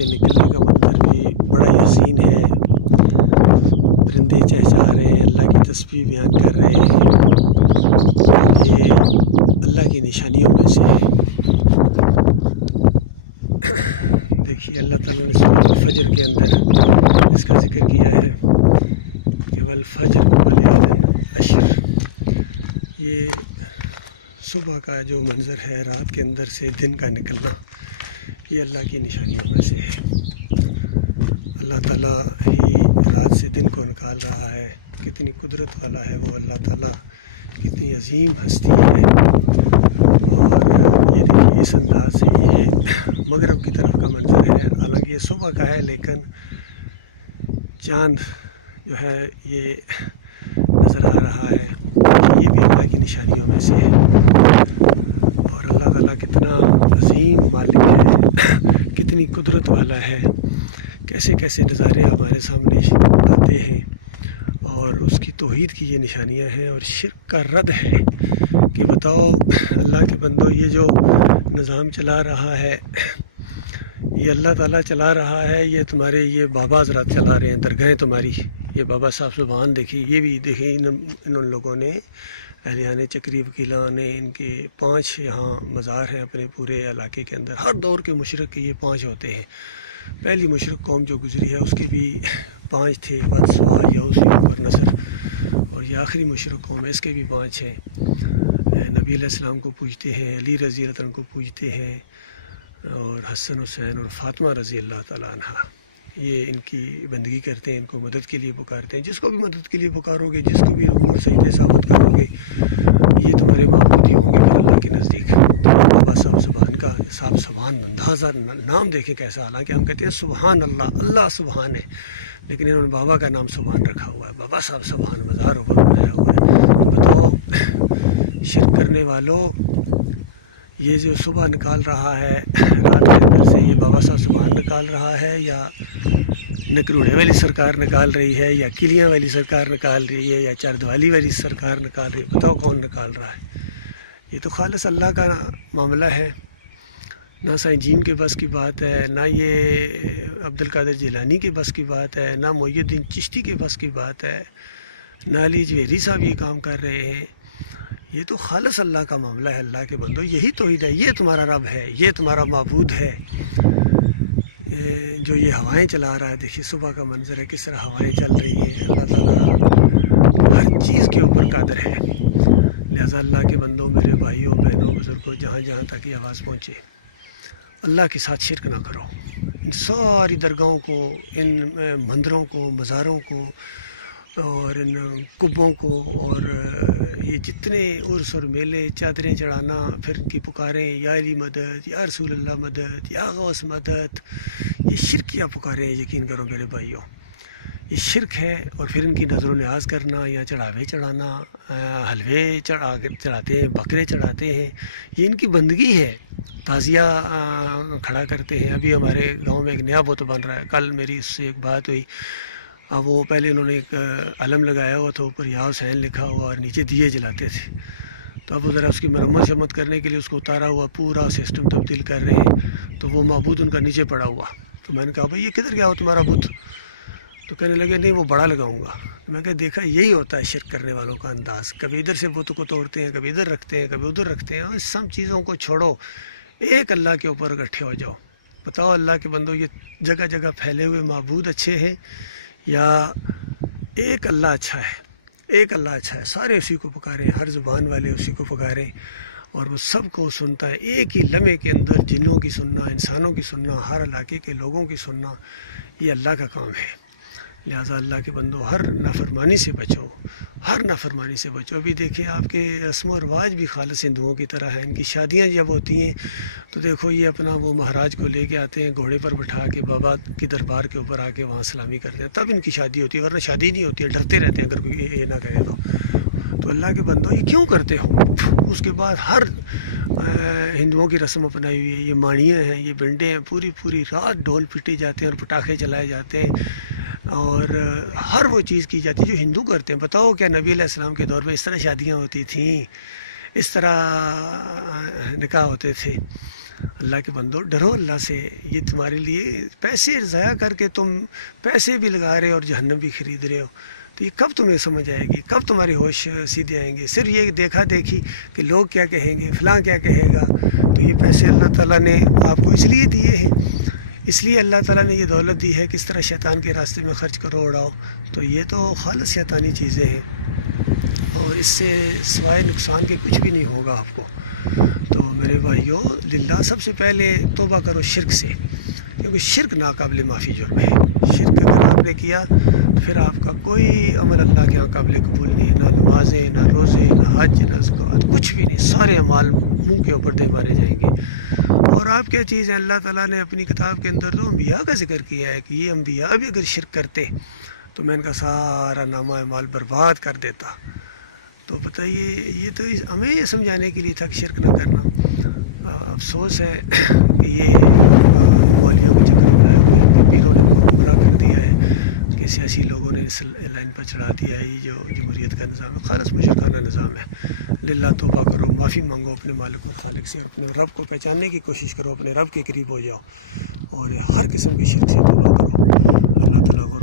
के निकलने का मंजर भी बड़ा ही हसीन है। परिंदे चहचहा रहे हैं, अल्लाह की तस्बीह बयान कर रहे हैं। ये अल्लाह की निशानियों में से है। देखिए अल्लाह ताला ने सूरह फजर के अंदर इसका जिक्र किया है कि वल फजर वलैलिन अश्र। ये सुबह का जो मंज़र है, रात के अंदर से दिन का निकलना, ये अल्लाह की निशानियों में से है। अल्लाह ताला ही रात से दिन को निकाल रहा है। कितनी कुदरत वाला है वो अल्लाह ताला, कितनी अजीम हस्ती है। और ये देखिए इस अंदाज से ये मगरब की तरफ का मंजर है। हालांकि ये सुबह का है, लेकिन चाँद जो है ये नज़र आ रहा है। ये भी अल्लाह की निशानियों में से है। और अल्लाह ताला कितना अजीम मालिक है, कितनी कुदरत वाला है। कैसे कैसे नज़ारे हमारे सामने आते हैं। और उसकी तौहीद की ये निशानियाँ हैं और शिर्क का रद्द है कि बताओ अल्लाह के बंदो, ये जो निज़ाम चला रहा है ये अल्लाह ताला चला रहा है, ये तुम्हारे ये बाबा हज़रात चला रहे हैं, दरगाहें तुम्हारी। ये बाबा साहब सुभान देखिए, ये भी देखिए इन लोगों ने, अहलियाने चक्री वकीला ने, इनके 5 यहाँ मज़ार हैं अपने पूरे इलाके के अंदर। हर दौर के मुशरक के ये 5 होते हैं। पहली मुशरक कौम जो गुजरी है उसके भी 5 थे, बदसवार यऊस और नसर। और ये आखिरी मुशरक कौम है, इसके भी 5 हैं। नबी अलैहिस्सलाम को पूजते हैं, अली रज़ी अल्लाह अन्हु को पूजते हैं, और हसन हुसैन और फ़ातिमा रज़ी अल्लाह तआला अन्हा। ये इनकी बंदगी करते हैं, इनको मदद के लिए पुकारते हैं। जिसको भी मदद के लिए पुकारोगे, जिसको भी रुकू और सजदे साबित करोगे, ये तुम्हारे माबूदी होंगे फिर अल्लाह के नज़दीक। तो बाबा साहब सुभान का साहब सुभान अंदाज़ा नाम देखें कैसा। हालांकि हम कहते हैं सुभान अल्लाह, अल्लाह सुभान है, लेकिन इन्होंने बाबा का नाम सुभान रखा हुआ है। बाबा साहब सुभान मज़ारों पर बनाया हुआ है। तो बताओ शिर्क करने वालों, ये जो सुबह निकाल रहा है रात के अंदर से, ये बाबा साहब सुभान निकाल रहा है, या नकरूड़े वाली सरकार निकाल रही है, या किलियाँ वाली सरकार निकाल रही है, या चारदवाली वाली सरकार निकाल रही है? बताओ कौन निकाल रहा है? ये तो खालिस अल्लाह का मामला है। ना साईं जीन के बस की बात है, ना ये अब्दुल कादिर जिलानी के बस की बात है, ना मोइनुद्दीन चिश्ती के बस की बात है, ना अली जवेरी साहब ये काम कर रहे हैं। ये तो खालिस अल्लाह का मामला है। अल्लाह के बंदो, यही तौहीद है। ये तुम्हारा रब है, ये तुम्हारा माबूद है। जो ये हवाएं चला रहा है, देखिए सुबह का मंजर है, किस तरह हवाएं चल रही हैं। अल्लाह ताला हर चीज़ के ऊपर कादिर है। लिहाजा अल्लाह के बंदों, मेरे भाइयों बहनों बुजुर्गों, जहाँ जहाँ तक ये आवाज़ पहुँचे, अल्लाह के साथ शिर्क ना करो। इन सारी दरगाहों को, इन मंदिरों को, मज़ारों को, और इन कुब्बों को, और ये जितने उर्स और मेले, चादरें चढ़ाना, फिर की पुकारें, या अली मदद, या रसूल अल्लाह मदद, या गौस मदद, ये शिर्क या पुकारें। यकीन करो मेरे भाइयों, ये शिर्क है। और फिर इनकी नज़र न्याज करना, या चढ़ावे चढ़ाना, हलवे चढ़ाते हैं, बकरे चढ़ाते हैं, ये इनकी बंदगी है। ताज़िया खड़ा करते हैं। अभी हमारे गांव में एक नया बुत बन रहा है। कल मेरी उससे एक बात हुई। अब वो पहले उन्होंने एक अलम लगाया हुआ था, ऊपर या हुसैन लिखा हुआ, और नीचे दिए जलाते थे। तो अब ज़रा उसकी मरम्मत शमत करने के लिए उसको उतारा हुआ, पूरा सिस्टम तब्दील कर रहे हैं। तो वो माबूद उनका नीचे पड़ा हुआ। तो मैंने कहा भाई ये किधर गया हो तुम्हारा बुत? तो कहने लगे नहीं, वो बड़ा लगाऊंगा। तो मैं कहा देखा, यही होता है शिर्क करने वालों का अंदाज़। कभी इधर से बुत को तोड़ते हैं, कभी इधर रखते हैं, कभी उधर रखते हैं। इस सब चीज़ों को छोड़ो, एक अल्लाह के ऊपर इकट्ठे हो जाओ। बताओ अल्लाह के बंदो, ये जगह जगह फैले हुए माबूद अच्छे हैं या एक अल्लाह अच्छा है? एक अल्लाह अच्छा है। सारे उसी को पुकारें, हर ज़ुबान वाले उसी को पुकारें, और वो सबको सुनता है। एक ही लम्हे के अंदर जिन्नों की सुनना, इंसानों की सुनना, हर इलाके के लोगों की सुनना, ये अल्लाह का काम है। लिहाजा अल्लाह के बंदो, हर नाफरमानी से बचो, हर नाफरमानी से बचो। अभी देखिए आपके रस्म और रिवाज भी खालिस हिंदुओं की तरह हैं। इनकी शादियाँ जब होती हैं तो देखो ये अपना वो महाराज को लेके आते हैं, घोड़े पर बैठा के बाबा की दरबार के ऊपर आके वहाँ सलामी करते हैं, तब इनकी शादी होती है, वरना शादी नहीं होती है। डरते रहते हैं अगर कोई ये ना कहे तो अल्लाह के बंदो ये क्यों करते हो? उसके बाद हर हिंदुओं की रस्म अपनाई हुई है। ये माणियाँ हैं, ये बिंडे हैं, पूरी पूरी रात ढोल पिटे जाते हैं और पटाखे चलाए जाते हैं, और हर वो चीज़ की जाती है जो हिंदू करते हैं। बताओ क्या नबी अलैहिस्सलाम के दौर में इस तरह शादियाँ होती थीं, इस तरह निकाह होते थे? اللہ کے بندو ڈرو اللہ سے. یہ تمہارے لیے پیسے ضائع کر کے تم پیسے بھی لگا رہے ہو اور جہنم بھی خرید رہے ہو. تو یہ کب تمہیں سمجھ آئے گی؟ کب تمہاری ہوش سیدھے آئیں گے؟ صرف یہ دیکھا دیکھی کہ لوگ کیا کہیں گے، فلاں کیا کہے گا. تو یہ پیسے اللہ تعالیٰ نے آپ کو اس لیے دیے ہیں، اس لیے اللہ تعالیٰ نے یہ دولت دی ہے کہ اس طرح شیطان کے راستے میں خرچ کرو، اڑاؤ. تو یہ تو خالص شیطانی چیزیں ہیں اور اس سے سوائے نقصان کے کچھ بھی نہیں ہوگا آپ کو. تو میرے بھائیو للہ سب سے پہلے توبہ کرو شرک سے، کیونکہ شرک ناقابل معافی جرم ہے. شرک اگر آپ نے کیا تو پھر آپ کا کوئی عمل اللہ کے یہاں قابل قبول نہیں ہے، نہ نمازیں، نہ روزے، نہ حج، نہ زکوٰۃ، کچھ بھی نہیں. سارے اعمال منہ کے اوپر دے مارے جائیں گے. اور آپ کیا چیز ہے، اللہ تعالیٰ نے اپنی کتاب کے اندر تو انبیاء کا ذکر کیا ہے کہ یہ انبیاء بھی اگر شرک کرتے تو میں ان کا سارا نامہ اعمال برباد کر دیتا. تو بتائیے، یہ تو ہمیں یہ سمجھانے کے لیے تھا کہ شرک نہ کرنا. افسوس ہے کہ یہ مولیوں کے چکر بنائے ہوئے ہیں، پیروں نے ان کو گمراہ کر دیا ہے کہ سیاسی لوگوں نے اس لائن پر چڑھا دیا ہے. یہ جو جمہوریت کا نظام ہے خالص مشرکانہ نظام ہے. للہ توبہ کرو، معافی مانگو اپنے مالک اور خالق سے، اور اپنے رب کو پہچاننے کی کوشش کرو، اپنے رب کے قریب ہو جاؤ اور ہر قسم کی شرک سے توبہ کرو. اللہ تعالیٰ کو